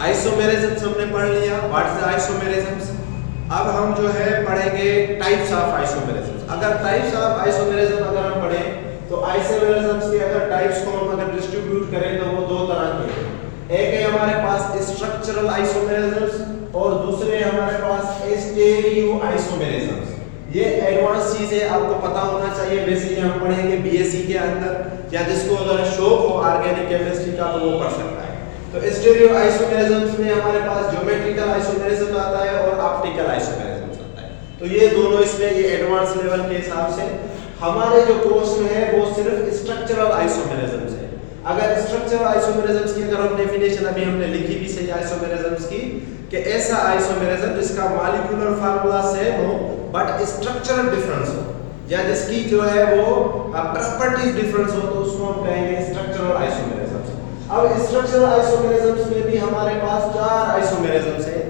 आइसोमेरिज्म्स हमने पढ़ लिया, व्हाट इज आइसोमेरिज्म्स। अब हम जो है पढ़ेंगे टाइप्स ऑफ आइसोमेरिज्म्स। अगर टाइप्स ऑफ आइसोमेरिज्म अगर हम पढ़ें तो आइसोमेरिज्म्स के अगर टाइप्स को हम अगर डिस्ट्रीब्यूट करें तो वो दो तरह के हैं। एक है हमारे पास स्ट्रक्चरल आइसोमेरिज्म्स और दूसरे हमारे पास स्टेरियो आइसोमेरिज्म्स। ये एडवांस चीज है, आपको पता होना चाहिए। बेसिकली हम पढ़ेंगे बीएससी के अंदर, या जिसको अगर शौक हो ऑर्गेनिक केमिस्ट्री का तो वो पढ़ सकता है। तो स्टीरियो आइसोमेरिज्म्स में हमारे पास ज्योमेट्रिकल आइसोमेरिज्म आता है और ऑप्टिकल आइसोमेरिज्म आता है। तो ये दोनों इसमें ये एडवांस लेवल के हिसाब से हमारे जो कोर्स में है वो सिर्फ स्ट्रक्चरल आइसोमेरिज्म्स है। अगर स्ट्रक्चरल आइसोमेरिज्म्स की अगर हम डेफिनेशन अभी हमने लिखी भी सही आइसोमेरिज्म्स की कि ऐसा आइसोमेरिज्म जिसका मॉलिक्यूलर फार्मूला सेम हो बट स्ट्रक्चरल डिफरेंस हो, या जिसकी जो है वो प्रॉपर्टीज डिफरेंस हो, तो उसको हम कहेंगे स्ट्रक्चरल आइसोमेरिज्म। अब स्ट्रक्चरल आइसोमेरिज्म्स में भी हमारे पास चार आइसोमेरिज्म्स हैं।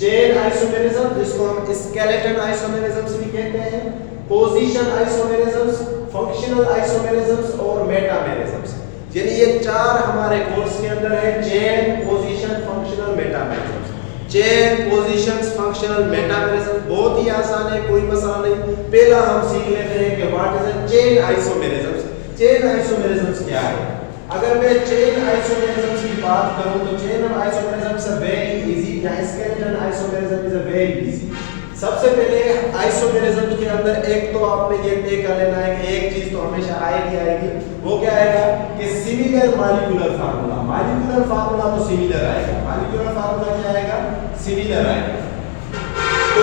चेन आइसोमेरिज्म जिसको हम स्केलेटन आइसोमेरिज्म्स भी कहते हैं, पोजीशन आइसोमेरिज्म्स, फंक्शनल आइसोमेरिज्म्स और मेटामेरिज्म्स। यानी ये चार हमारे कोर्स के अंदर है, chain, position, functional, metamerisms. Chain, positions, functional, metamerism बहुत ही आसान है, कोई मसला नहीं। पहला हम सीख लेते हैं कि what is a chain isomerisms. Chain isomerisms क्या है? अगर मैं चेन आइसोमेरिज्म्स की बात करूं तो चेन आइसोमेरिज्म्स आर वेरी इजी, या skeleton isomerism is a very easy. सबसे पहले आइसोमेरिज्म के अंदर एक तो आपने ये तय कर लेना है कि एक चीज तो हमेशा आएगी, वो क्या आएगा कि similar molecular formula. Molecular formula तो सिमिलर आएगा, मॉलिक्यूलर फार्मूला क्या आएगा? सिमिलर आएगा। तो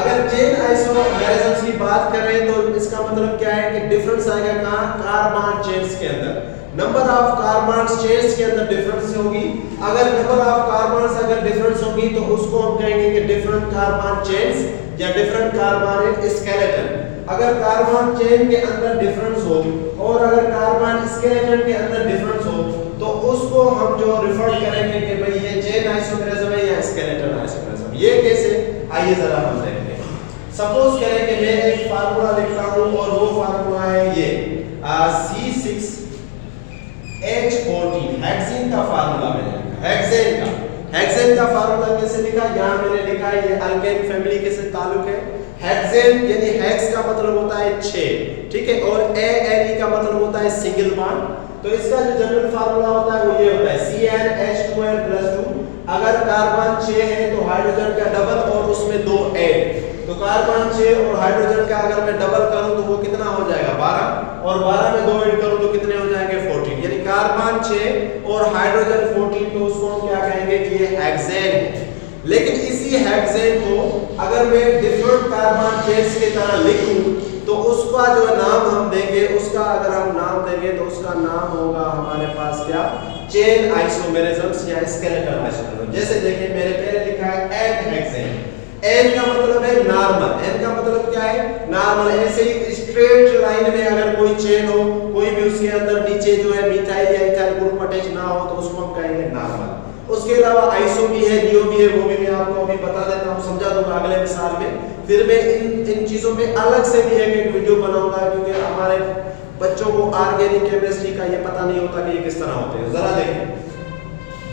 अगर चेन आइसोमेरिज्म्स की बात करें तो इसका मतलब क्या है कि डिफरेंस आएगा कहां? कार्बन चेन्स के अंदर। नंबर ऑफ कार्बन चेन्स के अंदर डिफरेंस होगी। अगर नंबर ऑफ कार्बन अगर डिफरेंस होगी तो उसको हम कहेंगे कि डिफरेंट कार्बन चेन्स या डिफरेंट कार्बन स्केलेटन। अगर कार्बन चेन के अंदर डिफरेंस हो और अगर कार्बन स्केलेटन के अंदर डिफरेंस हो तो उसको हम जो रिफर करेंगे कि भाई ये चेन आइसोमेरिज्म है या स्केलेटन आइसोमेरिज्म। ये कैसे? आइए जरा हम देखते हैं। सपोज करें कि मैं एक फार्मूला लिखता हूं और वो फार्मूला है ये C6H14 हेक्सेन का फार्मूला मैंने लिखा। हेक्सेन का फार्मूला कैसे लिखा? यहां मैंने लिखा है ये अल्केन फैमिली के से ताल्लुक है। हेक्सेन यानी हेक्स का मतलब होता है 6, ठीक है, और Ane का मतलब होता है सिंगल बॉन्ड। तो इसका जो जनरल फार्मूला होता है वो ये होता है CnH2n+2। अगर कार्बन 6 है तो हाइड्रोजन का डबल और उसमें 2 ऐड, तो कार्बन 6 और हाइड्रोजन का अगर मैं डबल करूं तो वो कितना हो जाएगा? 12, और 12 में 2 ऐड करूं तो कितने हो जाएंगे? 14। यानी कार्बन 6 और हाइड्रोजन 14, तो उसको हम क्या कहेंगे कि ये हेक्सेन है। लेकिन इसी हेक्सेन को अगर मैं डिफरेंट कार्बन चेन्स की तरह लिखूं तो उसका जो नाम हम देंगे, उसका अगर हम नाम देंगे तो उसका नाम होगा हमारे पास क्या? चेन आइसोमेरिज्म्स या स्केलेटन आइसोमेरिज्म। जैसे देखें मेरे पहले लिखा है एन हेक्सेन। एन का मतलब है नॉर्मल। एन का मतलब क्या है? नॉर्मल। ऐसे ही स्ट्रेट लाइन में अगर कोई चेन हो, कोई भी उसके अंदर नीचे जो है मिथाइल या इथाइल ग्रुप अटैच ना हो तो उसको हम कहेंगे नॉर्मल। उसके अलावा आइसो भी है, नियो भी है, वो भी मैं आपको अभी बता देता हूं, समझा दूंगा अगले मिसाल में। फिर मैं इन चीजों पे अलग से भी एक वीडियो बनाऊंगा, क्योंकि हमारे बच्चों को ऑर्गेनिक केमिस्ट्री का ये पता नहीं होता कि ये किस तरह होते हैं। जरा देखें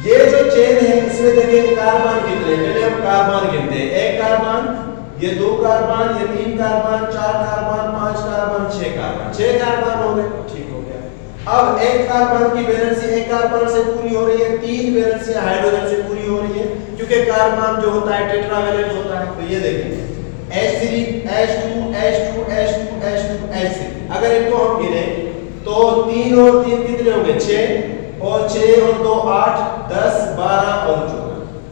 ये जो चेन है इसमें देखिए कार्बन कितने? पहले हम कार्बन गिनते हैं। एक कार्बन, ये 2 कार्बन, ये 3 carbon, 4 carbon, 5 carbon, 6 carbon. 6 carbon हो गए, ठीक हो गया। अब एक कार्बन की वैलेंसी एक कार्बन से पूरी हो रही है, 3 वैलेंसी हाइड्रोजन से पूरी हो रही है, क्योंकि कार्बन जो होता है टेट्रावैलेंट होता है। तो ये देखिए H3 H2 H2 H2 H2 H3, अगर इनको हम गिने तो 3 और 3 कितने होंगे? 6, और 6 और 2 8, 10 12 और 14।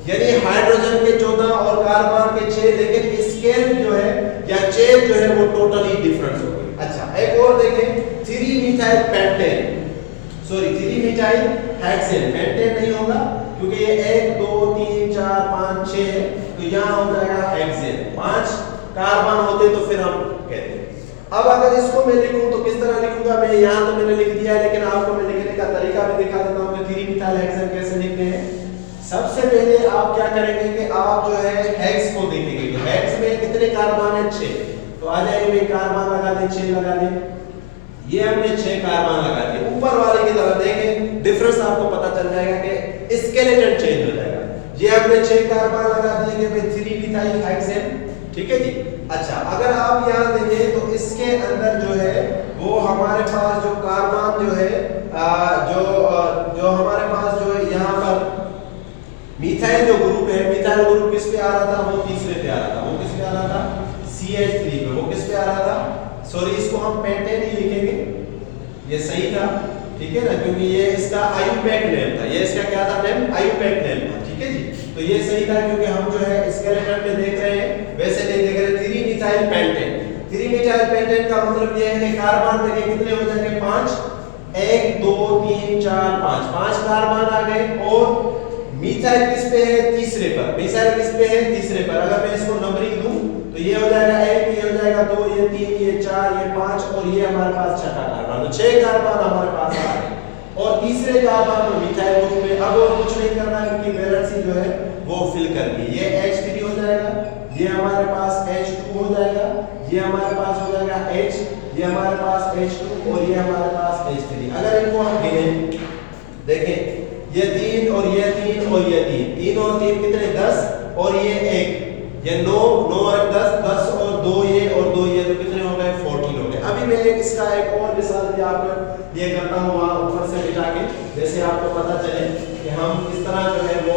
यानी हाइड्रोजन के 14 और कार्बन के 6, लेकिन स्केल जो है या चेन जो है वो टोटली डिफरेंस हो गई। अच्छा एक और देखें, 3 methyl pentane, sorry 3 methyl hexane. Pentane नहीं होगा क्योंकि ये 1 2 3 4 5 6 है, तो यहां हो जाएगा हेक्सेन। 5 कार्बन होते तो फिर हम कहते हैं। अब अगर इसको मैं लिखूं तो किस तरह लिखूंगा? मैं यहां तो मैंने लिख दिया है, लेकिन आपको मैं लिखने का तरीका भी दिखा देता हूं कि 3 मिथाइल हेक्सेन कैसे लिखते हैं। सबसे पहले आप क्या करेंगे कि आप जो है हेक्स को देखेंगे कि हेक्स में कितने कार्बन है? 6। तो आ जाएंगे कार्बन लगा दें, 6 लगा दें, ये हमने 6 कार्बन लगा दिए। ऊपर वाले की तरफ देखें, डिफरेंस आपको पता चल जाएगा कि स्केलेटन चेंज हो जाएगा। ये हमने 6 कार्बन लगा दिए कि भाई 3 मिथाइल हेक्सेन, ठीक है जी। अच्छा, अगर आप यहाँ देखें तो इसके अंदर जो है वो हमारे पास जो कार्बन जो है जो हमारे पास जो है यहाँ पर मिथाइल जो ग्रुप है, मिथाइल ग्रुप किस पे आ रहा था, वो तीसरे पे आ रहा था। वो किस पे आ रहा था, CH3 पे। वो किस पे आ रहा था, सॉरी इसको हम पेंटेन ही लिखेंगे, ये सही था, ठीक है ना, क्योंकि ये इसका आयुपैक नेम था। ये इसका क्या था नेम, आयुपैक नेम था, ठीक है जी। तो ये सही था क्योंकि हम जो है स्केलेटन में देख रहे हैं, वैसे नहीं देख रहे। 3 मिथाइल पेंटेन, 3 मिथाइल पेंटेन का मतलब ये है कि कार्बन देखिए कितने हो जाएंगे, 5, 1 2 3 4 5, 5 कार्बन आ गए। और मिथाइल किस पे है, तीसरे पर। मिथाइल किस पे है, तीसरे पर। अगर मैं इसको नंबरिंग दूं तो ये हो जाएगा 1, ये हो जाएगा 2, ये 3, ये 4, ये 5 और ये हमारे पास छठा कार्बन। तो 6 कार्बन हमारे पास आ गए। और तीसरे कार्बन में मिथाइल ग्रुप में अब और कुछ नहीं करना है क्योंकि वैलेंसी जो है वो फिल करनी है। ये H3 हो जाएगा, ये हमारे पास H2 हो जाएगा, ये हमारे पास हो जाएगा H, ये हमारे पास H2 और ये हमारे पास H3। अगर इनको हम गिने देखें, ये 3 और ये 3 और ये 3, 3 और 3 कितने, 10 और ये 1, ये 9, 9 और 10, 10 और 2 ये और 2 ये, तो कितने हो गए, 14 हो गए। अभी मैं इसका एक और मिसाल भी आपको ये करता हूँ वहाँ ऊपर से बिठा के, जैसे आपको पता चले कि हम किस तरह जो है वो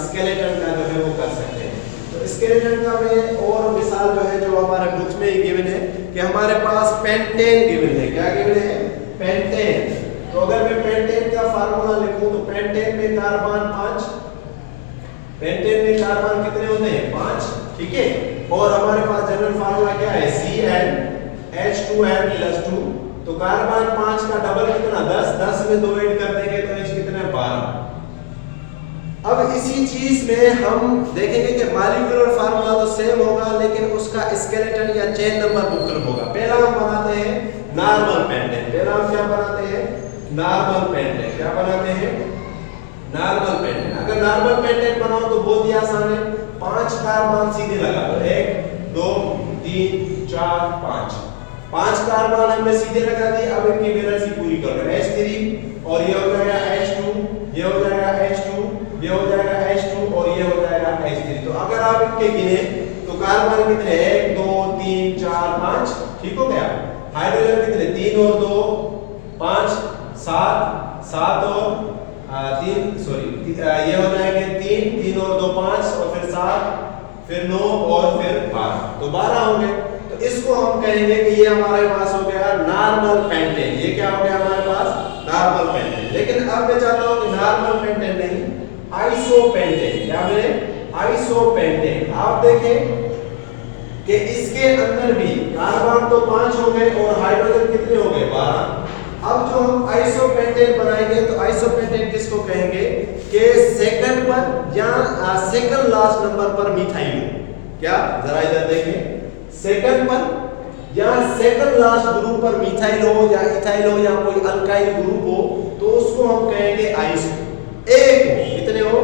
स्केलेटन का जो है वो कर सकते हैं। तो स्केलेटन का मैं और मिसाल जो है जो हमारे बुक्स में ही गिवन है कि हमारे पास पेंटेन गिवन है। क्या गिवन है, पेंटेन। तो अगर मैं पेंटेन का फार्मूला लिखूं तो पेंटेन में कार्बन 5, पेंटेन में कार्बन कितने होते हैं, 5, ठीक है। और हमारे पास जनरल फार्मूला क्या है, CnH2n+2। तो कार्बन 5 का डबल कितना, 10, 10 में 2 ऐड कर देंगे तो H कितना है, 12। अब इसी चीज में हम देखेंगे कि मॉलिक्यूलर फार्मूला तो सेम होगा लेकिन उसका स्केलेटन या चेन नंबर मुख्तलिफ होगा। पहला हम बनाते हैं नॉर्मल पेंटेन। पहला हम क्या बनाते हैं, नॉर्मल पेंटेन। क्या बनाते हैं, नॉर्मल पेंटेन। अगर नॉर्मल पेंटेन बनाओ तो बहुत ही आसान है, 5 कार्बन सीधे लगा दो, 1 2 3 4 5, 5 कार्बन हमने सीधे लगा दिए। अब इनकी वैलेंसी पूरी कर लो, H3 और ये हो जाएगा H2, ये हो जाएगा H2, ये हो जाएगा H2 और ये हो जाएगा H3। तो अगर आप इनके गिने तो कार्बन कितने, 1 2 3 4 5, ठीक हो गया। हाइड्रोजन कितने, 3 और 2 5 7, 7 और 3 सॉरी ये हो जाएंगे 3, 3 और 2 5 और फिर 7, फिर 9 और फिर 12, तो 12 हो गए। तो इसको हम कहेंगे कि ये हमारे पास हो गया नॉर्मल पेंटेन। ये क्या हो गया हमारे पास, नॉर्मल पेंटेन। लेकिन अब मैं चाहता हूं कि नॉर्मल पेंटेन नहीं, आइसोपेंटेन। क्या बोले, आइसोपेंटेन। आप देखें कि इसके अंदर भी कार्बन तो 5 हो गए और हाइड्रोजन कितने हो गए, 12। अब जो हम आइसोपेंटेन बनाएंगे तो आइसोपेंटेन किसको कहेंगे कि सेकंड पर या सेकंड लास्ट नंबर पर मिथाइल हो। क्या, जरा इधर देखें, सेकंड पर या सेकंड लास्ट ग्रुप पर मिथाइल हो या इथाइल हो या कोई अल्काइल ग्रुप हो तो उसको हम कहेंगे आइसो। एक हो, कितने हो,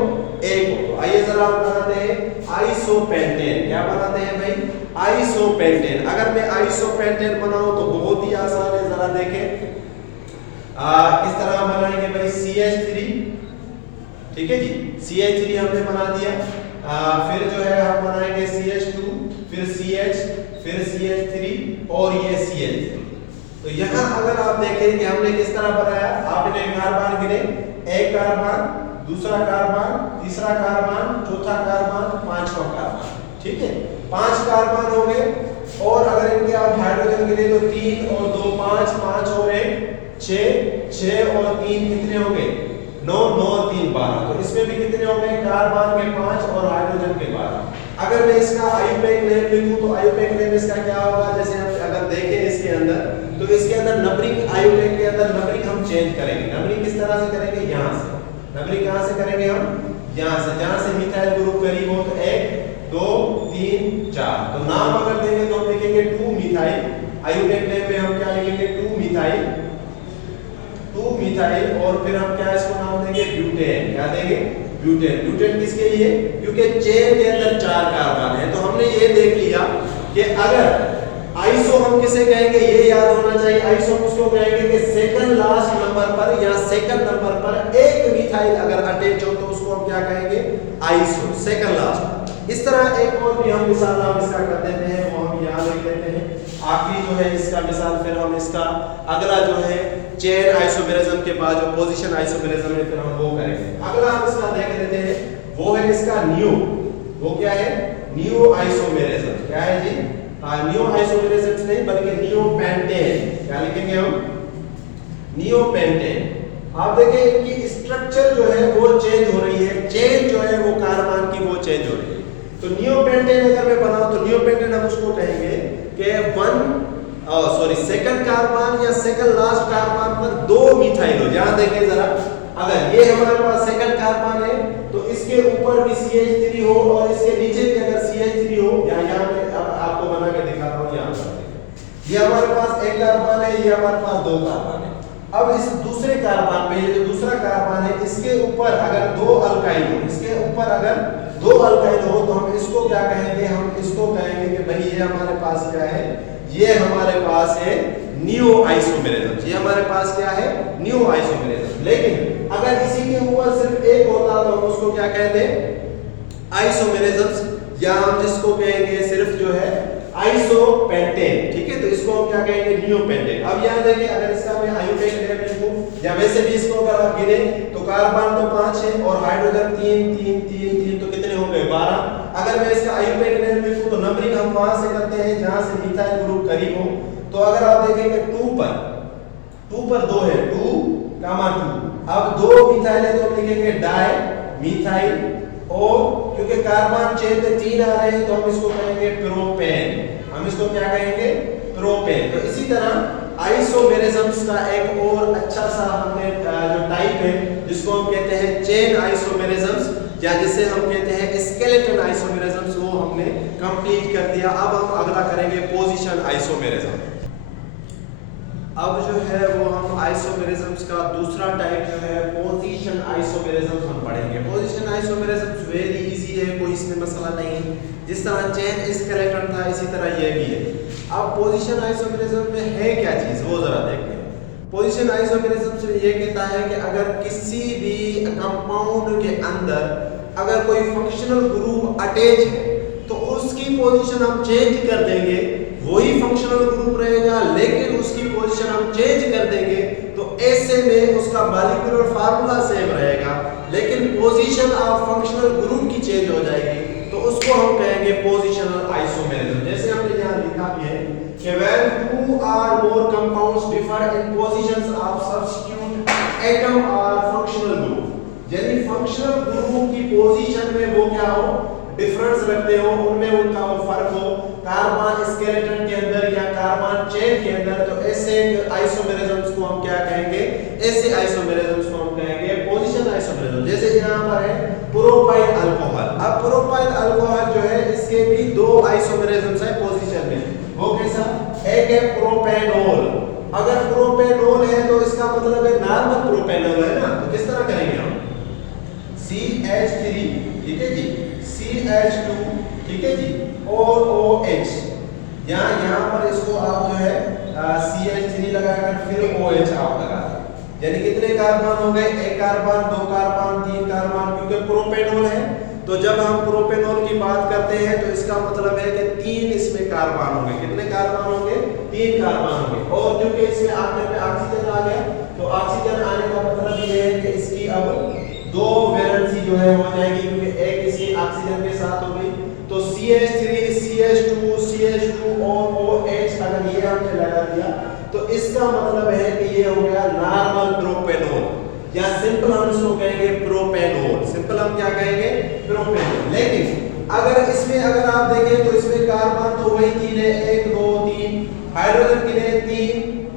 एक हो। तो आइए जरा हम बनाते हैं आइसोपेंटेन। क्या बनाते हैं भाई, आइसोपेंटेन। अगर मैं आइसोपेंटेन बनाऊं तो बहुत ही आसान है, जरा देखें किस तरह हम बनाएंगे भाई, CH3, ठीक है जी, CH3 हमने बना दिया। फिर जो है हम बनाएंगे CH2, फिर CH, फिर CH3 और ये CH3। तो यहाँ अगर आप देखें कि हमने किस तरह बनाया, आपने कार्बन गिने, एक कार्बन, दूसरा कार्बन, तीसरा कार्बन, चौथा कार्बन, पांचवा कार्बन, ठीक है, 5 कार्बन हो गए। और अगर इनके आप हाइड्रोजन गिने तो 3 और 2 5, 5 और 1 6, 6 और 3 कितने हो गए, 9, 9 और 3 12। तो इसमें भी कितने हो गए, कार्बन के 5 और हाइड्रोजन के 12। अगर मैं इसका आयुपैक नेम लिखूं तो आयुपैक नेम इसका क्या होगा, जैसे हम अगर देखें इसके अंदर तो इसके अंदर नंबरिंग, आयुपैक के अंदर नंबरिंग हम चेंज करेंगे। नंबरिंग किस तरह से करेंगे, यहाँ से। नंबरिंग कहाँ से करेंगे हम, यहाँ से, जहाँ से मिथाइल ग्रुप करीब हो तो 1 2 3 4। तो नाम अगर देंगे तो हम लिखेंगे 2 मिथाइल। आयुपैक नेम में हम क्या लिखेंगे, 2 मिथाइल, 2 मिथाइल। और फिर हम क्या इसको नाम देंगे, ब्यूटेन। क्या देंगे, ब्यूटेन। ब्यूटेन किसके लिए, क्योंकि चेन के अंदर 4 कार्बन है। तो हमने ये देख लिया कि अगर आइसो हम किसे कहेंगे, ये याद होना चाहिए, आइसो उसको कहेंगे कि सेकंड लास्ट नंबर पर या सेकंड नंबर पर एक मिथाइल अगर अटैच हो तो उसको हम क्या कहेंगे, आइसो, सेकंड लास्ट। इस तरह एक और भी हम मिसाल हम इसका कर देते हैं, वो हम यहाँ लिख लेते हैं। आखिरी जो है इसका मिसाल, फिर हम इसका अगला जो है चेन आइसोमेरिज्म के बाद जो पोजीशन आइसोमेरिज्म है फिर हम वो करेंगे। अगला हम इसका देख लेते हैं, वो है इसका न्यू, वो क्या है, न्यू आइसोमेरिज्म। क्या है जी, न्यू आइसोमेरिज्म नहीं बल्कि न्यू पेंटेन। क्या लिखेंगे हम, न्यू पेंटेन। आप देखें इनकी स्ट्रक्चर जो है वो चेंज हो रही है, चेन जो है वो कार्बन की वो चेंज हो रही है। तो न्यू पेंटेन अगर मैं बनाऊं तो न्यू पेंटेन हम उसको कहेंगे कि सेकंड कार्बन या सेकंड लास्ट कार्बन पर 2 मिथाइल हो। यहां देखें जरा, अगर ये हमारे पास सेकंड कार्बन है तो इसके ऊपर भी CH3 हो और इसके नीचे भी अगर CH3 हो, या यहां पे आपको बना के दिखाता हूं। यहां पर ये हमारे पास एक कार्बन है, ये हमारे पास 2 कार्बन है। अब इस दूसरे कार्बन पे, ये जो दूसरा कार्बन है इसके ऊपर अगर 2 अल्काइल हो, इसके ऊपर अगर 2 अल्काइल हो तो हम इसको क्या कहेंगे, हम इसको कहेंगे कि भाई ये हमारे पास क्या है, ये हमारे पास है न्यू आइसोमेरिज्म। ये हमारे पास क्या है, न्यू आइसोमेरिज्म। लेकिन अगर इसी के ऊपर सिर्फ एक होता तो हम उसको क्या कहते हैं, आइसोमेरिज्म, या हम जिसको कहेंगे सिर्फ जो है आइसोपेंटेन। ठीक है, तो इसको हम क्या कहेंगे, न्यू पेंटेन। अब यहां देखिए, अगर इसका मैं आयोडेट लेवल लिखूं या वैसे भी इसको अगर आप गिने तो कार्बन तो 5 है और हाइड्रोजन 3 3 3 3 तो कितने हो गए, 12। अगर मैं इसका आयोडेट लेवल लिखूं तो नंबरिंग हम वहां से करते हैं जहां से मिथाइल ग्रुप करीब हो। तो अगर आप देखेंगे 2 पर 2 है, 2, 2। अब 2 मिथाइल है तो हम लिखेंगे डाई मिथाइल, और क्योंकि कार्बन चेन में 3 आ रहे हैं तो हम इसको कहेंगे प्रोपेन। हम इसको क्या कहेंगे, प्रोपेन। तो इसी तरह आइसोमेरिज्म्स का एक और अच्छा सा हमने जो टाइप है जिसको हम कहते हैं चेन आइसोमेरिज्म्स, या जिसे हम कहते हैं स्केलेटन आइसोमेरिज्म्स, वो हमने कंप्लीट कर दिया। अब हम अगला करेंगे पोजीशन आइसोमेरिज्म। अब जो है वो हम आइसोमेरिज्म्स का दूसरा टाइप जो है पोजीशन आइसोमेरिज्म्स हम पढ़ेंगे। पोजीशन आइसोमेरिज्म्स वेरी इजी है, कोई इसमें मसला नहीं है। जिस तरह चेन स्केलेटन था इसी तरह ये भी है। अब पोजीशन आइसोमेरिज्म में है क्या चीज वो जरा देखते हैं। पोजीशन आइसोमेरिज्म से ये कहता है कि अगर किसी भी कंपाउंड के अंदर अगर कोई फंक्शनल ग्रुप अटैच है तो उसकी पोजीशन हम चेंज कर देंगे, वही फंक्शनल ग्रुप रहेगा लेकिन उसकी पोजीशन हम चेंज कर देंगे तो ऐसे में उसका मॉलिक्यूलर फार्मूला सेम रहेगा लेकिन पोजीशन ऑफ फंक्शनल ग्रुप की चेंज हो जाएगी, तो उसको हम कहेंगे पोजीशनल आइसोमेरिज्म। जैसे हमने यहाँ लिखा भी है कि when 2 or more compounds differ in positions of substitute atom or functional group, यानी फंक्शनल ग्रुप की पोजीशन में वो क्या हो, डिफरेंस रखते हो, उनमें उनका वो फर्क हो कार्बन स्केलेटन के अंदर या कार्बन चेन के अंदर, तो ऐसे आइसोमेरिज्म्स को हम क्या कहेंगे, ऐसे आइसोमेरिज्म्स को हम कहेंगे पोजीशन आइसोमेरिज्म। जैसे यहाँ पर है प्रोपाइल अल्कोहल। अब प्रोपाइल अल्कोहल जो है इसके भी 2 आइसोमेरिज्म्स है पोजीशन में। वो कैसा, एक है प्रोपेनॉल। अगर प्रोपेनॉल है तो इसका मतलब है नॉर्मल प्रोपेनॉल है ना, तो किस तरह करेंगे हम, CH3, ठीक है जी, CH2, ठीक है जी, और OH। यहाँ पर इसको आप जो है CH3 लगाकर फिर OH आप लगा दें, यानी कितने कार्बन हो गए, 1 कार्बन 2 कार्बन 3 कार्बन, क्योंकि प्रोपेनॉल है तो जब हम प्रोपेनॉल की बात करते हैं तो इसका मतलब है कि 3 इसमें कार्बन होंगे। कितने कार्बन होंगे, 3 कार्बन होंगे। और क्योंकि इसमें आखिर में ऑक्सीजन आ गया तो ऑक्सीजन आने का मतलब ये है कि इसकी अब 2 वैलेंसी जो है हो जाएगी, क्योंकि एक इसकी ऑक्सीजन के साथ हो गई। तो CH3 CH2 CH2 और OH अगर ये हमने लगा दिया तो इसका मतलब है कि ये हो गया नॉर्मल प्रोपेनॉल, या सिंपल हम इसको कहेंगे प्रोपेनॉल। सिंपल हम क्या कहेंगे, प्रोपेनॉल। लेकिन अगर इसमें अगर आप देखें तो इसमें कार्बन तो वही 3 है, 1 2 3, हाइड्रोजन कितने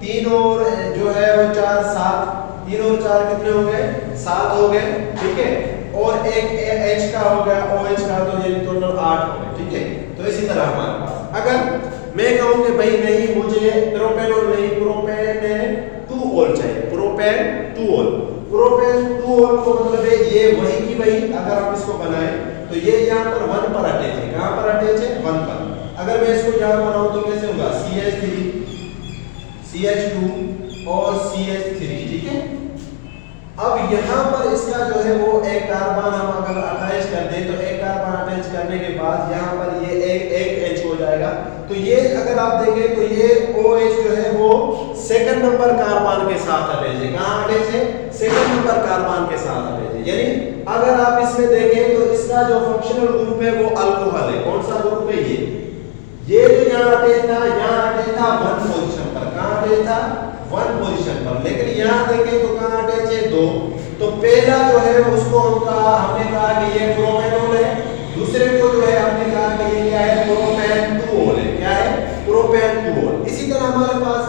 3 और जो है वो 4 7, 3 और 4 कितने हो गए, 7 हो गए, ठीक है, और एक H का हो गया, OH का, तो ये टोटल 8 हो गए, ठीक है। तो इसी तरह हमारे पास अगर मैं कहूं कि भाई नहीं मुझे प्रोपेनॉल नहीं, प्रोपेन 2 चाहिए, प्रोपेन 2 को मतलब है ये वही की वही। अगर आप इसको बनाएं तो ये यहाँ पर 1 पर अटैच है, कहां पर अटैच है, 1 पर। अगर मैं इसको यहाँ बनाऊं तो कैसे होगा, CH3 CH2 और CH3, ठीक है। अब यहाँ पर इसका जो है वो एक कार्बन हम अगर आप देखें तो ये OH जो है वो सेकंड नंबर कार्बन के साथ अटैच है। कहां अटैच है? सेकंड नंबर कार्बन के साथ अटैच है। यानी अगर आप इसमें देखें तो इसका जो फंक्शनल ग्रुप है वो अल्कोहल है। कौन सा ग्रुप है? ये जो यहाँ अटैच था, यहाँ अटैच था 1 पोजीशन पर। कहां अटैच था? 1 पोजीशन पर। लेकिन यहाँ देखें तो कहां अटैच है? 2। तो पहला जो है उसको हमने कहा कि ये प्रोपेनॉल है, दूसरे को जो है हमने कहा कि ये क्या है? प्रोपेनटूल है। क्या है? प्रोपेनटूल। इसी तरह हमारे पास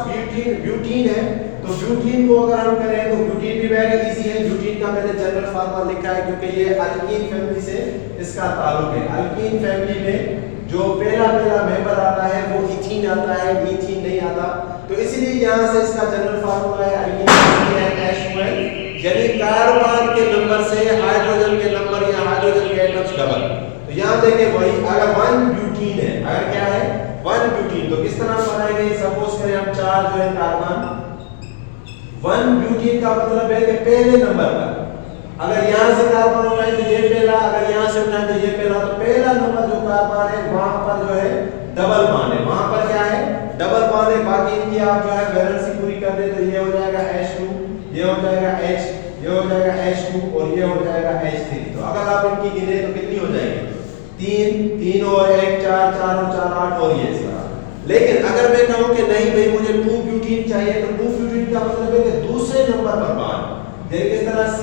ब्यूटीन है। तो ब्यूटीन को अगर हम करें तो ब्यूटीन भी वेरी इजी है। ब्यूटीन का मैंने जनरल फार्मूला लिखा है क्योंकि ये अल्कीन फैमिली से इसका ताल्लुक है। अल्कीन फैमिली में जो पहला मेंबर आता है वो इथीन आता है, मीथीन नहीं आता। तो इसलिए यहाँ से इसका जनरल फार्मूला है अल्कीन यानी कार्बन के नंबर से हाइड्रोजन के नंबर या हाइड्रोजन के एटम्स डबल। तो यहाँ देखें वही, अगर 1 ब्यूटीन है, अगर क्या है? 1 ब्यूटीन, तो किस तरह बनाएंगे? सपोज करें हम 4 जो है कार्बन, 1 ब्यूटीन का मतलब है कि पहले नंबर पर अगर यहाँ से कार्बन उठाए तो ये पहला, अगर यहाँ से उठाए तो ये पहला। तो पहला नंबर जो कार्बन है वहां पर जो है डबल बॉन्ड है, वहां पर क्या है? डबल बॉन्ड है। बाकी इनकी आप जो है वैलेंसी पूरी कर दे तो ये हो जाएगा H2, ये हो जाएगा H, ये हो जाएगा H2 और ये हो जाएगा H3। तो अगर आप इनकी गिने तो कितनी हो जाएगी? 3, 3 और 1 4, 4 और 4 8 और ये इस तरह। लेकिन अगर मैं कहूं कि नहीं भाई मुझे 2 ब्यूटीन चाहिए, तो 2 ब्यूटीन का मतलब है कि दूसरे नंबर पर बॉन्ड, जैसे इस तरह C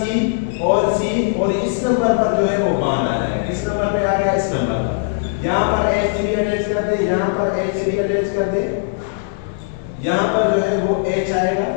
और इस नंबर पर जो है वो बॉन्ड आ जाएगा। इस नंबर पे आ गया, इस नंबर पर यहाँ पर H3 अटैच कर दे, यहाँ पर H3 अटैच कर दे, यहाँ पर जो है वो H आएगा,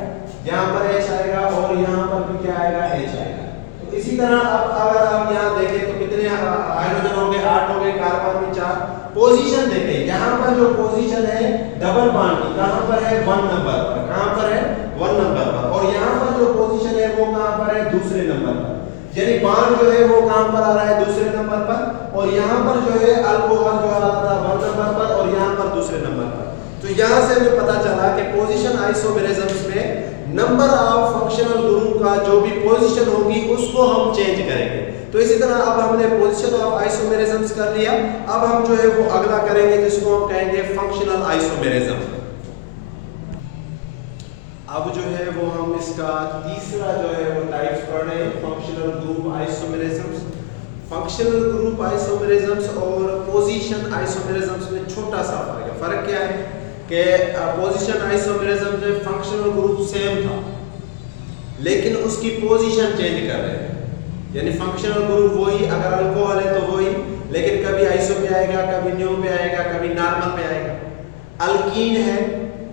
यहाँ पर H आएगा और यहाँ पर भी क्या आएगा? H आएगा। तो इसी तरह अब अगर आप यहाँ देखें तो कितने हाइड्रोजन हो गए? 8 हो गए, कार्बन में 4। पोजीशन देखें, यहाँ पर जो पोजीशन है डबल बॉन्ड की कहाँ पर है? 1 नंबर पर। कहाँ पर है? 1 नंबर पर। और यहाँ पर जो पोजीशन है वो कहाँ पर है? दूसरे नंबर पर। यानी बॉन्ड जो है वो कहाँ पर आ रहा है? दूसरे नंबर पर। और यहाँ पर जो है अल्कोहल जो आ रहा था 1 नंबर पर और यहाँ पर दूसरे नंबर पर। तो यहाँ से हमें पता चला कि पोजीशन आइसोमेरिज्म्स में नंबर ऑफ फंक्शनल ग्रुप का जो भी पोजीशन होगी उसको हम चेंज करेंगे। तो इसी तरह अब हमने पोजीशन ऑफ आइसोमेरिज्म्स कर लिया। अब हम जो है वो अगला करेंगे जिसको हम कहेंगे फंक्शनल आइसोमेरिज्म। अब जो है वो हम इसका तीसरा जो है वो टाइप्स पढ़ रहे हैं, फंक्शनल ग्रुप आइसोमेरिज्म्स। फंक्शनल ग्रुप आइसोमेरिज्म्स और पोजीशन आइसोमेरिज्म्स में छोटा सा फर्क है। फर्क क्या है कि पोजीशन आइसोमेरिज्म में फंक्शनल ग्रुप सेम था लेकिन उसकी पोजीशन चेंज कर रहे हैं। यानी फंक्शनल ग्रुप वही, अगर अल्कोहल है तो वही, लेकिन कभी आइसो पे आएगा, कभी न्यू पे आएगा, कभी नॉर्मल पे आएगा। अल्कीन है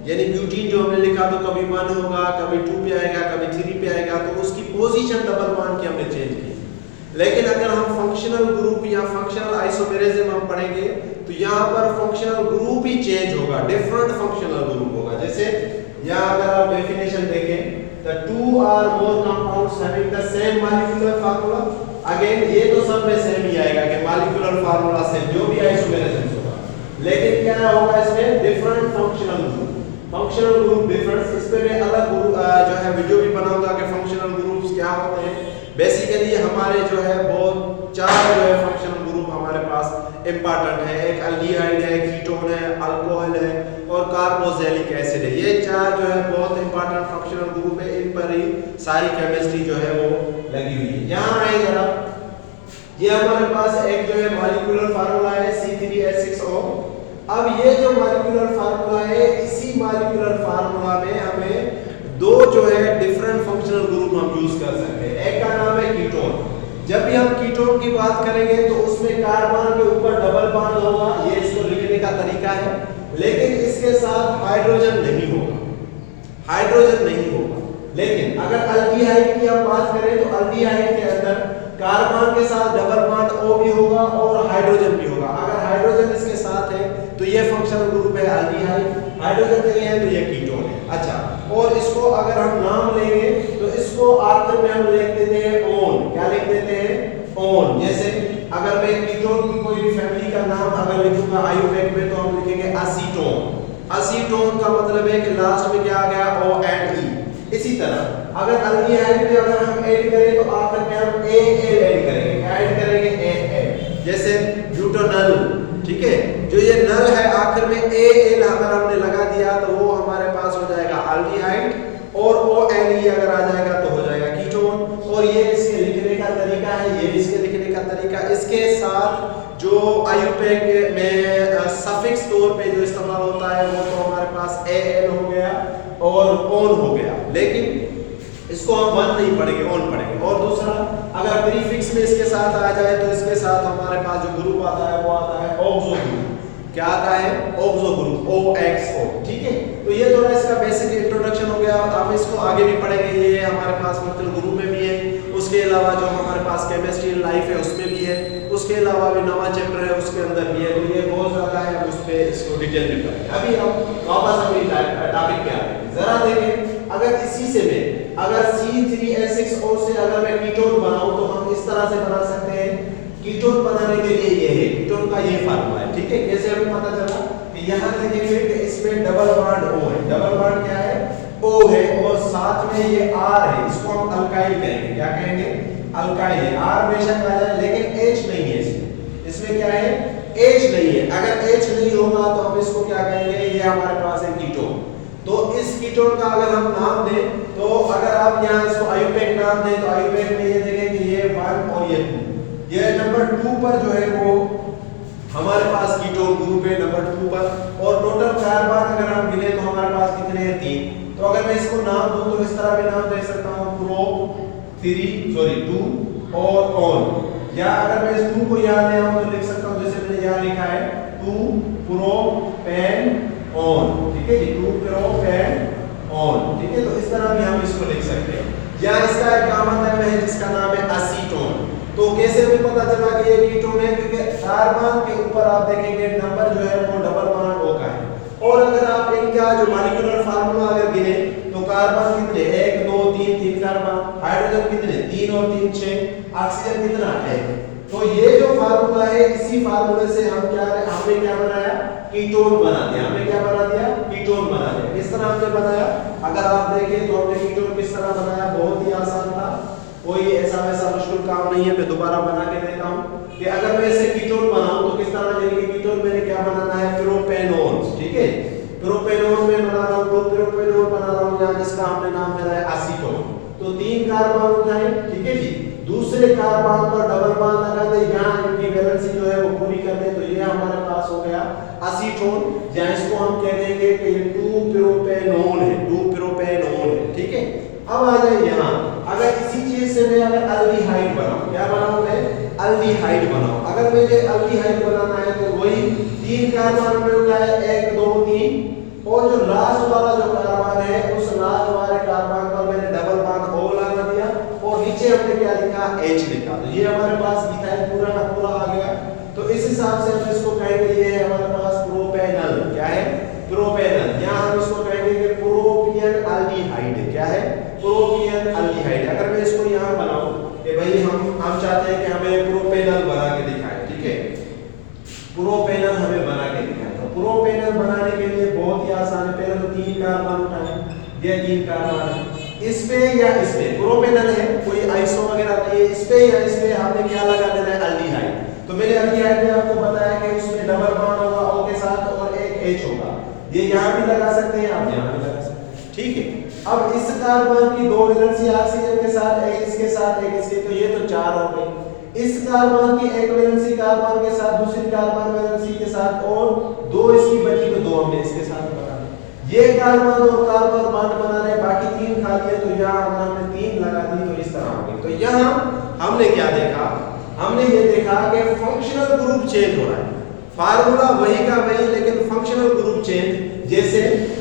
यानी ब्यूटीन जो हमने लिखा तो कभी 1 होगा, कभी 2 पे आएगा, कभी 3 पे आएगा, तो उसकी पोजीशन डबल बॉन्ड की हमने चेंज की। लेकिन अगर हम फंक्शनल ग्रुप या फंक्शनल आइसोमेरिज्म हम पढ़ेंगे तो यहाँ पर फंक्शनल ग्रुप ही चेंज होगा, डिफरेंट फंक्शनल ग्रुप होगा। जैसे यहाँ अगर आप डेफिनेशन देखें the 2 or more compounds having the same molecular formula, again ये तो सब में सेम ही आएगा कि मॉलिक्यूलर फार्मूला सेम जो भी आइसोमेरिज्म होगा, लेकिन क्या होगा इसमें डिफरेंट फंक्शनल ग्रुप डिफरेंस। इस पे मैं अलग जो है वीडियो भी बनाऊंगा कि फंक्शनल ग्रुप्स क्या होते हैं। बेसिकली हमारे जो है बहुत 4 जो है फंक्शनल ग्रुप हमारे पास इंपॉर्टेंट है। एक अल्डिहाइड है, कीटोन है, अल्कोहल है और कार्बोक्सिलिक एसिड है। ये 4 जो है बहुत इंपॉर्टेंट फंक्शनल ग्रुप है, इन पर ही सारी केमिस्ट्री जो है वो लगी हुई है। यहाँ आए जरा, ये हमारे पास एक जो है मॉलिक्यूलर फार्मूला है C3H6O। अब ये जो मॉलिक्यूलर फार्मूला है, इसी मॉलिक्यूलर फार्मूला में हमें 2 जो है डिफरेंट फंक्शनल ग्रुप हम यूज कर सकते हैं। एक का नाम है कीटोन। जब भी हम कीटोन की बात करेंगे तो उसमें कार्बन के ऊपर डबल बॉन्ड होगा, ये इसको लिखने का तरीका है, लेकिन इसके साथ हाइड्रोजन नहीं होगा। लेकिन अगर अल्डिहाइड की हम बात करें तो अल्डिहाइड के अंदर कार्बन के साथ डबल बॉन्ड O भी होगा और हाइड्रोजन भी होगा। अगर हाइड्रोजन इसके साथ है तो ये फंक्शनल ग्रुप है अल्डिहाइड, हाइड्रोजन नहीं है तो ये कीटोन है। अच्छा, और इसको अगर हम नाम लेंगे तो इसको आखिर में हम लिख देते हैं ओन। क्या लिख देते हैं? ओन। जैसे अगर मैं कीटोन की कोई भी फैमिली का नाम अगर लिखूंगा आयोडेट में तो हम लिखेंगे असीटोन का मतलब है कि लास्ट में क्या आ गया? O and E। इसी तरह अगर अल्डिहाइड में अगर हम ऐड करें तो आखिर में हम AL ऐड करेंगे AA। जैसे ब्यूटानल, ठीक है, जो ये नल है आखिर में AL अगर हमने इसके साथ जो आयुपैक में सफिक्स तौर पे जो इस्तेमाल होता है वो तो हमारे पास एन हो गया और ओन हो गया, लेकिन इसको हम वन नहीं पढ़ेंगे, ओन पढ़ेंगे। और दूसरा, अगर प्रीफिक्स में इसके साथ आ जाए तो इसके साथ हमारे पास जो ग्रुप आता है वो आता है ऑक्सो ग्रुप। क्या आता है? Oxo group, OXO। ठीक है, तो ये थोड़ा इसका बेसिक इंट्रोडक्शन हो गया। हम इसको आगे भी पढ़ेंगे, ये हमारे पास मतलब ग्रुप में भी है, उसके अलावा जो हमारे पास केमिस्ट्री इन लाइफ है उसमें भी है, उसके अलावा भी नवा चैप्टर है उसके अंदर भी है। तो ये बहुत ज़्यादा है, हम उस पर इसको डिटेल में पढ़ेंगे। अभी हम वापस अपनी टॉपिक पे आते हैं। जरा देखें, अगर इसी से मैं अगर C3H6O से अगर मैं कीटोन बनाऊं तो हम इस तरह से बना सकते हैं। कीटोन बनाने के लिए ये है, कीटोन का ये फार्मूला है। ठीक है, कैसे हमें पता चला कि यहाँ देखेंगे कि इसमें डबल बॉन्ड O है। डबल बॉन्ड क्या है? O है, और साथ में ये R है, इसको हम अल्काइल कहेंगे। क्या कहेंगे? अल्काइल है। R बेशक आ जाए लेकिन H नहीं है इसमें। इसमें क्या है? H नहीं है। अगर H नहीं होगा तो हम इसको क्या कहेंगे? ये हमारे पास है कीटोन। तो इस कीटोन का अगर हम नाम दें तो अगर आप यहाँ इसको आयुपैक नाम दें तो आयुपैक में ये देखें कि ये 1 और ये 2, ये नंबर 2 पर जो है वो हमारे पास कीटोन ग्रुप है नंबर 2 पर। और टोटल कार्बन अगर हम गिने तो हमारे पास कितने हैं? 3। तो अगर मैं इसको नाम दूं तो इस तरह भी नाम दे सकता हूं, प्रो 2 और ऑन। या अगर मैं इस 2 को यहाँ ले आऊं तो लिख सकता हूं जैसे मैंने यहाँ लिखा है 2 प्रोपेन ऑन। ठीक है जी, 2 प्रोपेन ऑन। ठीक है, तो इस तरह भी हम इसको लिख सकते हैं। या इसका एक कॉमन नाम है जिसका नाम है एसीटोन। तो कैसे हमें पता चला कि ये कीटोन है? क्योंकि कार्बन के ऊपर आप देखेंगे नंबर जो है वो डबल बॉन्ड O का है। और अगर आप इनका जो मॉलिक्यूलर फार्मूला अगर गिने तो कार्बन कितने? 1 2 3 कार्बन, हाइड्रोजन कितने? 3 और 3 6, ऑक्सीजन कितना? 1। तो ये जो फार्मूला है, इसी फार्मूले से हमने क्या बनाया? कीटोन बना दिया। हमने क्या बना दिया? कीटोन बना दिया। किस तरह हमने बनाया? अगर आप देखें तो हमने कीटोन किस तरह बनाया? बहुत ही आसान था, कोई ऐसा वैसा मुश्किल काम नहीं है। मैं दोबारा बना के देता हूं कि अगर मैं इसे कीटोन बनाऊं तो किस तरह, यानी कि कीटोन मैंने क्या बनाना है? प्रोपेनोन। ठीक है, प्रोपेनोन में बना रहा हूं, प्रोपेनोन बना रहा हूं, यहां जिसका हमने नाम दिया है एसीटोन। तो 3 कार्बन उठाए। ठीक है जी, दूसरे कार्बन पर डबल बॉन्ड लगा दे, यहां इनकी वैलेंसी जो है वो पूरी कर दे, तो ये हमारे पास हो गया एसीटोन। या इसको हम कह देंगे कि ये 2 प्रोपेनोन है, 2 प्रोपेनोन है। ठीक है, अब आ जाए यहाँ, अगर इसी चीज से मैं अगर अल्डिहाइड बनाऊं, क्या बनाऊं मैं? अल्डिहाइड बनाऊं। अगर मुझे अल्डिहाइड बनाना है तो वही 3 कार्बन में उठाए, 1 2 3, और जो लास्ट वाला जो कार्बन है उस लास्ट वाले कार्बन पर मैंने डबल बॉन्ड O लगा दिया और नीचे हमने क्या लिखा? H लिखा। तो ये हमारे पास इथाइल पूरा का पूरा आ गया। तो इस हिसाब से हम इसको कहेंगे ये है हमारे पास प्रोपेनल। क्या है? प्रोपेनल। यहाँ हम इसको कहेंगे कि प्रोपियन अल्डिहाइड। क्या है? Propion aldehyde. अगर मैं इसको यहाँ बनाऊं कि भाई हम चाहते हैं कि हमें प्रोपेनल बना के दिखाएं। ठीक है, प्रोपेनल हमें बना के दिखाएं। तो प्रोपेनल बनाने के लिए बहुत ही आसान है। पहले तो 3 कार्बन उठाएं, ये 3 कार्बन है, इस पे या इस पे प्रोपेनल है, कोई आइसो वगैरह नहीं है, इस पे या इस पे हमने क्या लगा देना है? अल्डिहाइड। तो मैंने अल्डिहाइड में आपको बताया कि उसमें डबल बॉन्ड होगा O के साथ और एक H होगा। ये यहाँ भी लगा सकते हैं, आप यहाँ भी लगा सकते हैं। ठीक है, अब इस कार्बन की 2 वैलेंसी ऑक्सीजन के साथ, एक इसके साथ एक इसके, तो ये तो 4 हो गई। इस कार्बन की एक वैलेंसी कार्बन के साथ, दूसरी कार्बन वैलेंसी के साथ, और 2 इसकी बची तो 2 हमने इसके साथ बना दी। ये कार्बन और कार्बन बॉन्ड बना रहे, बाकी 3 खाली है, तो यहाँ अगर हमने 3 लगा दी तो इस तरह होगी। तो यहाँ हमने क्या देखा? हमने ये देखा कि फंक्शनल ग्रुप चेंज हो रहा है। फार्मूला वही का वही, लेकिन फंक्शनल ग्रुप चेंज। जैसे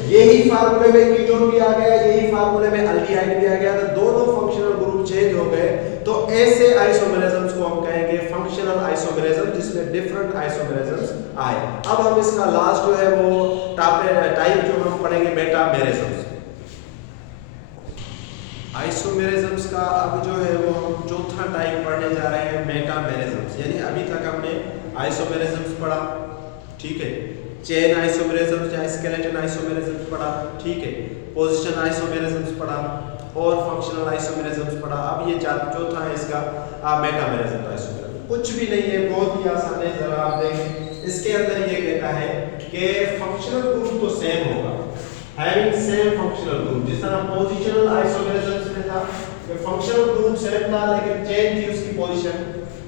यही फार्मूले में कीटोन भी आ गया, यही फार्मूले में अल्डिहाइड भी आ गया, तो दोनों फंक्शनल ग्रुप चेंज हो गए। तो ऐसे आइसोमेरिज्म्स को हम कहेंगे फंक्शनल आइसोमेरिज्म, जिसमें डिफरेंट आइसोमेरिज्म्स आए। अब हम इसका लास्ट जो है वो टाइप जो हम पढ़ेंगे मेटामेरिज्म्स। आइसोमेरिज्म्स का अब जो है वो हम चौथा टाइप पढ़ने जा रहे हैं, मेटामेरिज्म्स। यानी अभी तक हमने आइसोमेरिज्म्स पढ़ा, ठीक है, चेन आइसोमेरिज्म्स या स्केलेटन आइसोमेरिज्म्स पढ़ा, ठीक है, पोजीशन आइसोमेरिज्म्स पढ़ा और फंक्शनल आइसोमेरिज्म्स पढ़ा। अब ये चौथा है इसका मेटामेरिज्म आइसोमेरिज्म। कुछ भी नहीं है, बहुत ही आसान है। जरा आप देखें, इसके अंदर ये कहता है कि फंक्शनल ग्रुप तो सेम होगा, having same functional group। जिस तरह पोजीशनल आइसोमेरिज्म्स में था कि फंक्शनल ग्रुप सेम था लेकिन चेंज थी उसकी पोजीशन,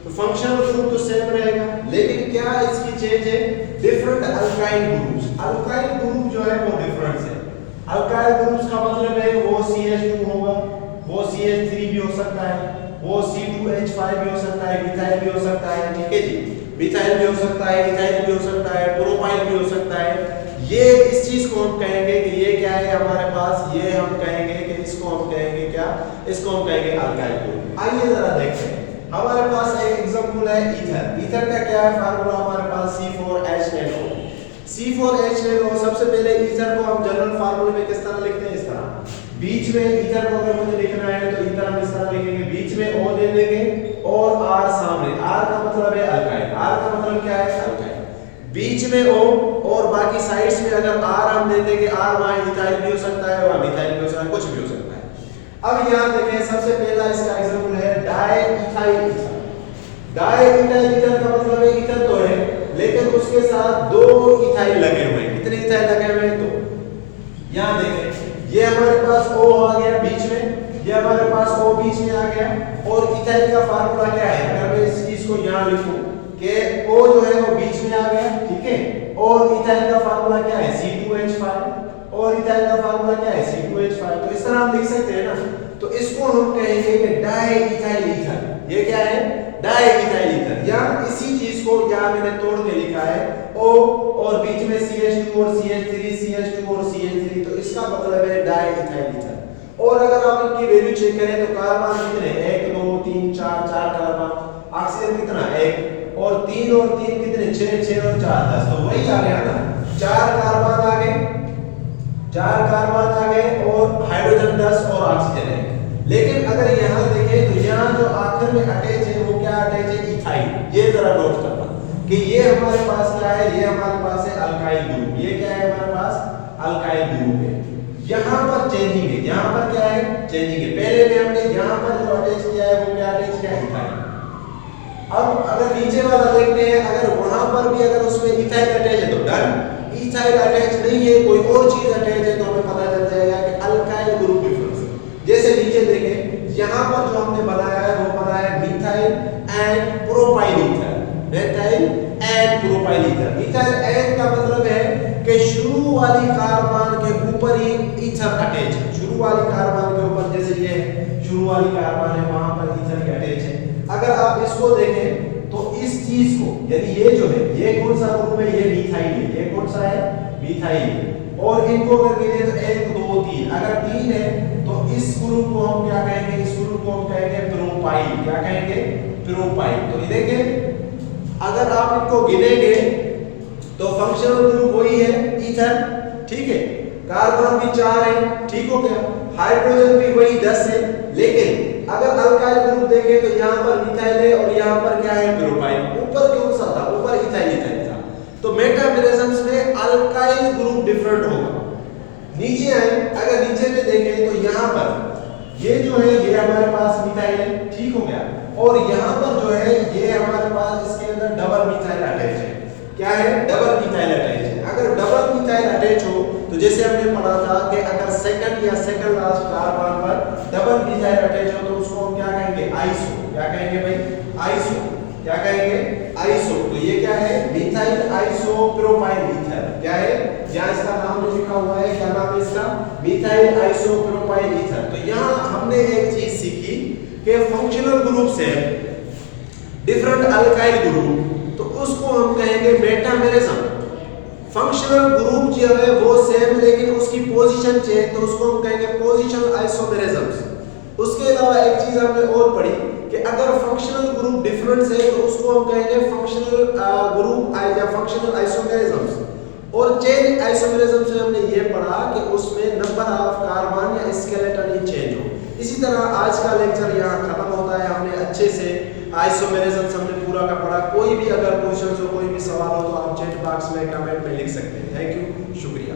तो फंक्शनल ग्रुप तो सेम रहेगा, लेकिन क्या इसकी चेंज है, different alkyl groups. Alkyl group जो है वो डिफरेंट है। अल्काइल ग्रुप्स का मतलब है वो CH2 होगा, वो CH3 भी हो सकता है, वो C2H5 भी हो सकता है, मिथाइल भी हो सकता है, ठीक है जी, मिथाइल भी हो सकता है, इथाइल भी हो सकता है, प्रोपाइल भी हो सकता है। ये इस चीज को हम कहेंगे कि ये क्या है हमारे पास, ये हम कहेंगे कि इसको हम कहेंगे क्या, इसको हम कहेंगे अल्काइल ग्रुप। आइए जरा देखते हैं, हमारे पास एक एग्जांपल है ईथर। ईथर का क्या है फार्मूला हमारे पास, C4H10O। C4H10O, सबसे पहले ईथर को हम जनरल फार्मूले में किस तरह लिखते हैं, इस तरह। बीच में ईथर को अगर मुझे लिखना है तो ईथर हम इस तरह लिखेंगे, बीच में O दे देंगे और R सामने। R का मतलब है अल्काइल, R का मतलब क्या है, अल्काइल। बीच में O और बाकी साइड्स में अगर R हम दे देंगे, R वहां इथाइल भी हो सकता है, वहां मिथाइल भी हो सकता है, कुछ भी हो सकता है। अब यहां देखें, सबसे पहला इसका एग्जांपल है डाइईथाइल ईथर। डाइईथाइल ईथर का मतलब है ईथर तो है, लेकिन उसके साथ दो इथाइल लगे हुए हैं। कितने इथाइल लगे हुए हैं, तो यहां देखें, ये हमारे पास O आ गया बीच में, ये हमारे पास O बीच में आ गया। और इथाइल का फार्मूला क्या है, अगर मैं इस चीज को यहां लिखूं कि O जो है वो बीच में आ गया, ठीक है, और इथाइल का फार्मूला क्या है, C2H5, और इथाइल का फार्मूला क्या है, C2H5। तो इस तरह हम लिख सकते हैं ना। तो इसको हम कहेंगे कि डाइईथाइल ईथर। ये क्या है, डाइईथाइल ईथर। या इसी चीज को यहां मैंने तोड़ के लिखा है, O और बीच में CH2 और CH3, CH2 और CH3, तो इसका मतलब है डाइईथाइल ईथर। और अगर आप इनकी वैल्यू चेक करें तो कार्बन कितने, 1 2 3 4, 4 कार्बन। ऑक्सीजन कितना, 1 और 3 और 3 कितने, 6 6 और 4 10। तो वही आ गया ना, 4 कार्बन आ गए, 4 कार्बन आ गए और हाइड्रोजन 10 और ऑक्सीजन है। लेकिन अगर यहां देखें तो यहां जो आखिर में अटैच है वो क्या अटैच है, इथाइल। ये जरा नोट करना कि ये हमारे पास क्या है, ये हमारे पास है अल्काइल ग्रुप। ये क्या है हमारे पास, अल्काइल ग्रुप है। यहां पर चेंजिंग है, यहां पर क्या है, चेंजिंग है। पहले में हमने यहां पर जो अटैच किया है वो क्या अटैच किया है, इथाइल। अब अगर नीचे वाला देखते हैं, अगर वहां पर भी अगर उसमें इथाइल अटैच है तो डन। इथाइल अटैच नहीं है, कोई और चीज अटैच है, तो हमें पता चल जाएगा कि अल्काइल ग्रुप डिफरेंस। जैसे नीचे देखें, यहां पर जो हमने बनाया है वो बनाया है methyl and propyl ether. Methyl and propyl ether. Methyl and का मतलब है कि शुरू वाली कार्बन के ऊपर ही ईथर अटैच है। शुरू वाली कार्बन के ऊपर, जैसे ये शुरू वाली कार्बन है, वहां पर ईथर की अटैच है। अगर आप इसको देखें तो इस चीज को, यदि ये जो है, ये कौन सा ग्रुप है, ये मिथाइल है। ये कौन सा है, मिथाइल है। और इनको अगर गिने तो 1 2 3, अगर 3 है तो इस ग्रुप को हम क्या कहेंगे, इस ग्रुप को हम कहेंगे प्रोपाइल। क्या कहेंगे, प्रोपाइल। तो ये देखें, अगर आप इनको गिनेंगे तो फंक्शनल ग्रुप वही है, ईथर, ठीक है। कार्बन भी 4 है, ठीक हो गया। हाइड्रोजन भी वही 10 है। लेकिन अगर अल्काइल ग्रुप देखें तो यहां पर मिथाइल है और यहां पर क्या है, प्रोपाइल। ऊपर कौन सा था, ऊपर इथाइल इथाइल था। तो मेटामेरिज्म्स में अल्काइल ग्रुप डिफरेंट होगा। नीचे आए, अगर नीचे में देखें तो यहां पर ये जो है, ये हमारे पास मिथाइल है, ठीक हो गया। और यहां पर जो है, ये हमारे पास इसके अंदर डबल मिथाइल अटैच है। क्या है, डबल मिथाइल अटैच है। अगर डबल मिथाइल अटैच हो तो जैसे हमने पढ़ा था कि अगर सेकंड या सेकंड लास्ट कार्बन पर डबल मिथाइल अटैच हो तो उसको हम क्या कहेंगे, आइसो। क्या कहेंगे भाई, आइसो। क्या कहेंगे, आइसो। तो ये क्या है, मिथाइल आइसोप्रोपाइल ईथर। क्या है, यहां इसका नाम जो लिखा हुआ है, क्या नाम है इसका, मिथाइल आइसोप्रोपाइल ईथर। तो यहां हमने एक चीज सीखी कि फंक्शनल ग्रुप से डिफरेंट अल्काइल ग्रुप, तो उसको हम कहेंगे मेटामेरिज्म। फंक्शनल ग्रुप जो है वो सेम, लेकिन उसकी पोजीशन चेंज, तो उसको हम कहेंगे पोजीशनल आइसोमेरिज्म्स। उसके अलावा एक चीज हमने और पढ़ी कि अगर फंक्शनल ग्रुप डिफरेंस है तो उसको हम कहेंगे फंक्शनल ग्रुप या फंक्शनल आइसोमेरिज्म्स। और चेन आइसोमेरिज्म से हमने ये पढ़ा कि उसमें नंबर ऑफ कार्बन या स्केलेटन ही चेंज हो। इसी तरह आज का लेक्चर यहाँ खत्म होता है। हमने अच्छे से आइसोमेरिज्म हमने पूरा का पढ़ा। कोई भी अगर क्वेश्चन हो, कोई भी सवाल हो तो आप चैट बॉक्स में कमेंट में लिख सकते हैं। थैंक यू, शुक्रिया।